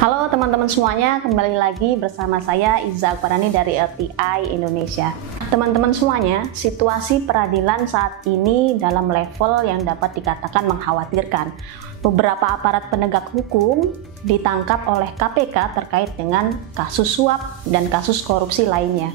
Halo teman-teman semuanya, kembali lagi bersama saya Iza Akbarani dari LTI Indonesia. Teman-teman semuanya, situasi peradilan saat ini dalam level yang dapat dikatakan mengkhawatirkan. Beberapa aparat penegak hukum ditangkap oleh KPK terkait dengan kasus suap dan kasus korupsi lainnya.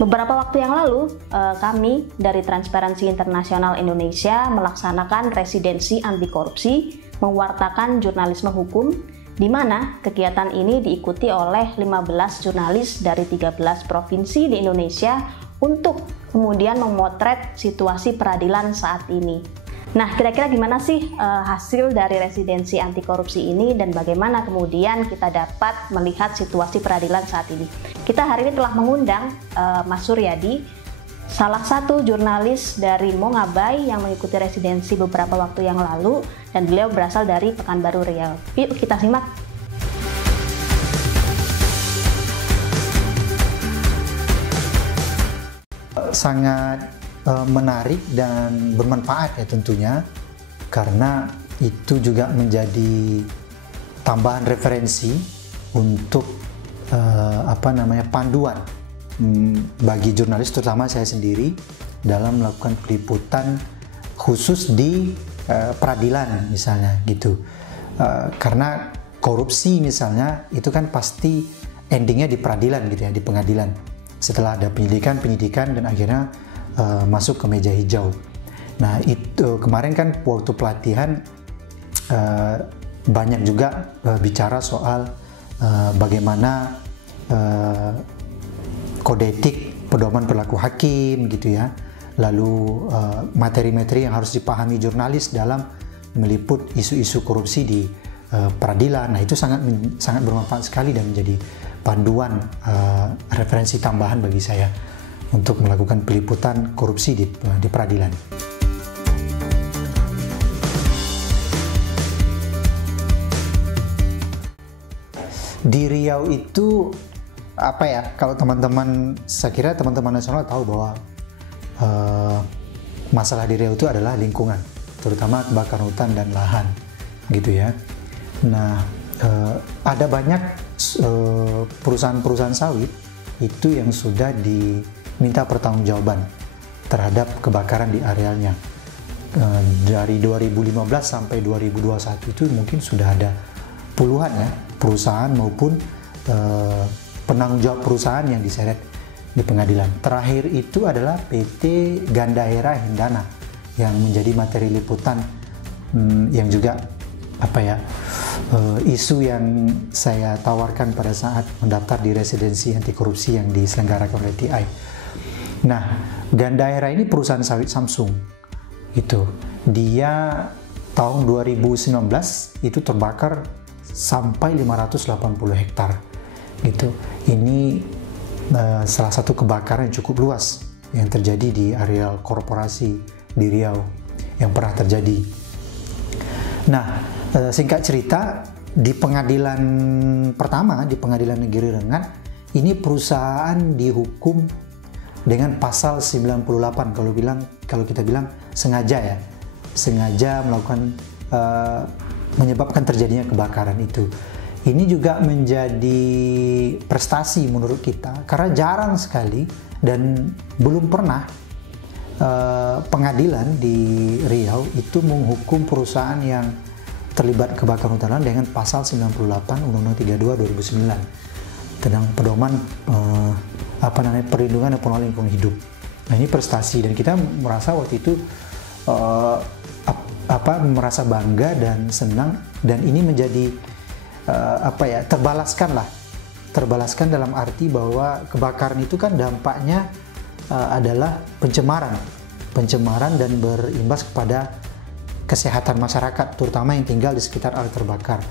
Beberapa waktu yang lalu, kami dari Transparansi Internasional Indonesia melaksanakan residensi anti korupsi, mewartakan jurnalisme hukum, di mana kegiatan ini diikuti oleh 15 jurnalis dari 13 provinsi di Indonesia untuk kemudian memotret situasi peradilan saat ini. Nah, kira-kira gimana sih hasil dari residensi anti korupsi ini dan bagaimana kemudian kita dapat melihat situasi peradilan saat ini? Kita hari ini telah mengundang Mas Suryadi, salah satu jurnalis dari Mongabai yang mengikuti residensi beberapa waktu yang lalu, dan beliau berasal dari Pekanbaru Riau. Yuk kita simak. Sangat menarik dan bermanfaat ya tentunya, karena itu juga menjadi tambahan referensi untuk panduan bagi jurnalis, terutama saya sendiri, dalam melakukan peliputan khusus di peradilan misalnya gitu. Karena korupsi misalnya itu kan pasti endingnya di peradilan gitu ya, di pengadilan, setelah ada penyidikan dan akhirnya masuk ke meja hijau. Nah itu kemarin kan waktu pelatihan banyak juga bicara soal bagaimana kode etik pedoman perilaku hakim gitu ya, lalu materi-materi yang harus dipahami jurnalis dalam meliput isu-isu korupsi di peradilan. Nah itu sangat bermanfaat sekali dan menjadi panduan referensi tambahan bagi saya untuk melakukan peliputan korupsi di peradilan. Di Riau itu kalau teman-teman, saya kira teman-teman nasional tahu bahwa masalah di Riau itu adalah lingkungan, terutama kebakaran hutan dan lahan gitu ya. Nah ada banyak perusahaan-perusahaan sawit itu yang sudah diminta pertanggungjawaban terhadap kebakaran di arealnya. Dari 2015 sampai 2021 itu mungkin sudah ada puluhan ya perusahaan maupun penanggung jawab perusahaan yang diseret di pengadilan. Terakhir itu adalah PT Gandaera Hindana yang menjadi materi liputan yang juga isu yang saya tawarkan pada saat mendaftar di residensi anti korupsi yang diselenggarakan oleh TI. Nah, Gandaera ini perusahaan sawit Samsung gitu. Dia tahun 2019 itu terbakar sampai 580 hektar gitu. Ini salah satu kebakaran yang cukup luas yang terjadi di areal korporasi di Riau yang pernah terjadi. Nah, singkat cerita, di pengadilan pertama, di Pengadilan Negeri Rengat, ini perusahaan dihukum dengan pasal 98. Kalau kita bilang sengaja melakukan menyebabkan terjadinya kebakaran itu. Ini juga menjadi prestasi menurut kita, karena jarang sekali dan belum pernah pengadilan di Riau itu menghukum perusahaan yang terlibat kebakaran hutan dengan pasal 98 Undang-Undang 32 2009 tentang pedoman perlindungan dan pengelolaan lingkungan hidup. Nah ini prestasi dan kita merasa waktu itu merasa bangga dan senang, dan ini menjadi terbalaskan dalam arti bahwa kebakaran itu kan dampaknya adalah pencemaran dan berimbas kepada kesehatan masyarakat, terutama yang tinggal di sekitar area terbakar.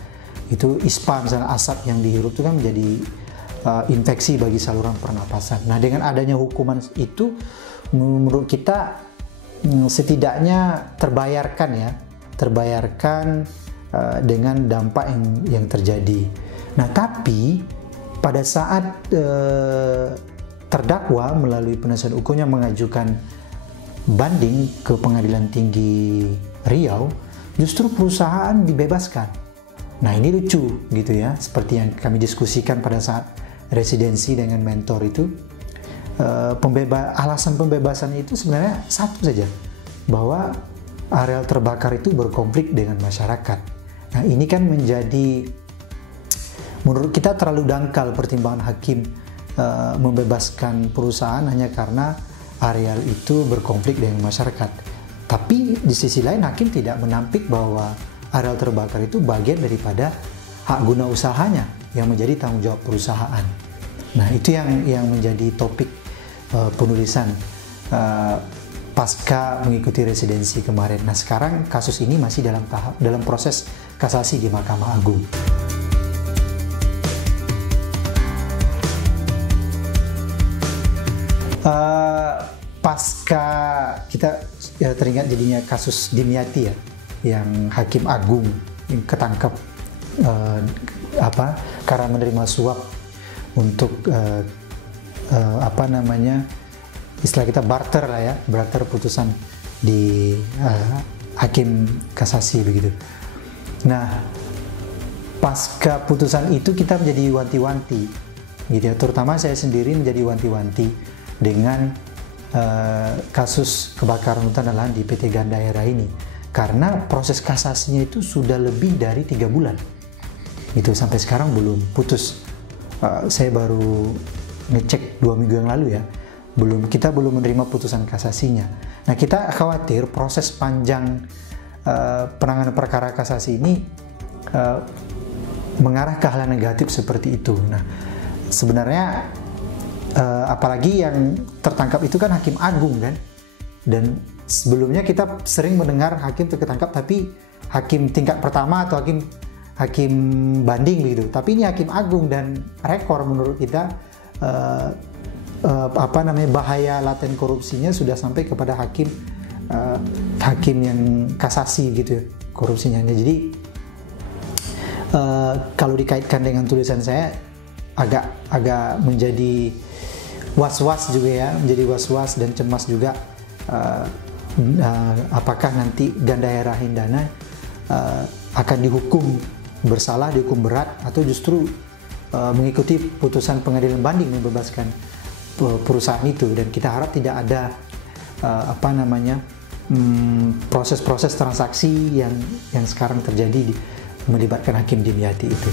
Itu ISPA, misalnya asap yang dihirup itu kan menjadi infeksi bagi saluran pernapasan. Nah dengan adanya hukuman itu menurut kita setidaknya terbayarkan dengan dampak yang terjadi. Nah tapi pada saat terdakwa melalui penasihat hukumnya mengajukan banding ke Pengadilan Tinggi Riau, justru perusahaan dibebaskan Nah ini lucu gitu ya, seperti yang kami diskusikan pada saat residensi dengan mentor itu, alasan pembebasan itu sebenarnya satu saja, bahwa areal terbakar itu berkonflik dengan masyarakat. Nah ini kan menjadi, menurut kita terlalu dangkal pertimbangan hakim membebaskan perusahaan hanya karena areal itu berkonflik dengan masyarakat. Tapi di sisi lain hakim tidak menampik bahwa areal terbakar itu bagian daripada hak guna usahanya yang menjadi tanggung jawab perusahaan. Nah itu yang menjadi topik penulisan pasca mengikuti residensi kemarin. Nah sekarang kasus ini masih dalam proses kasasi di Mahkamah Agung. Pasca kita teringat jadinya kasus Dimyati ya, yang Hakim Agung yang ketangkap karena menerima suap untuk istilah kita barter lah ya, barter putusan di hakim kasasi begitu. Nah pasca putusan itu kita menjadi wanti-wanti gitu ya, terutama saya sendiri menjadi wanti-wanti dengan kasus kebakaran hutan dan lahan di PT Gandaira ini, karena proses kasasinya itu sudah lebih dari 3 bulan gitu, sampai sekarang belum putus. Saya baru ngecek 2 minggu yang lalu ya, kita belum menerima putusan kasasinya. Nah kita khawatir proses panjang penanganan perkara kasasi ini mengarah ke hal negatif seperti itu. Nah sebenarnya apalagi yang tertangkap itu kan Hakim Agung kan, dan sebelumnya kita sering mendengar hakim tertangkap tapi hakim tingkat pertama atau hakim banding begitu, tapi ini Hakim Agung, dan rekor menurut kita bahaya laten korupsinya sudah sampai kepada hakim yang kasasi gitu ya, korupsinya. Jadi kalau dikaitkan dengan tulisan saya agak menjadi was-was juga ya, menjadi was-was dan cemas juga, apakah nanti Gandaira Hindana akan dihukum bersalah, dihukum berat, atau justru mengikuti putusan pengadilan banding membebaskan perusahaan itu. Dan kita harap tidak ada proses-proses transaksi yang sekarang terjadi melibatkan Hakim Dimyati itu.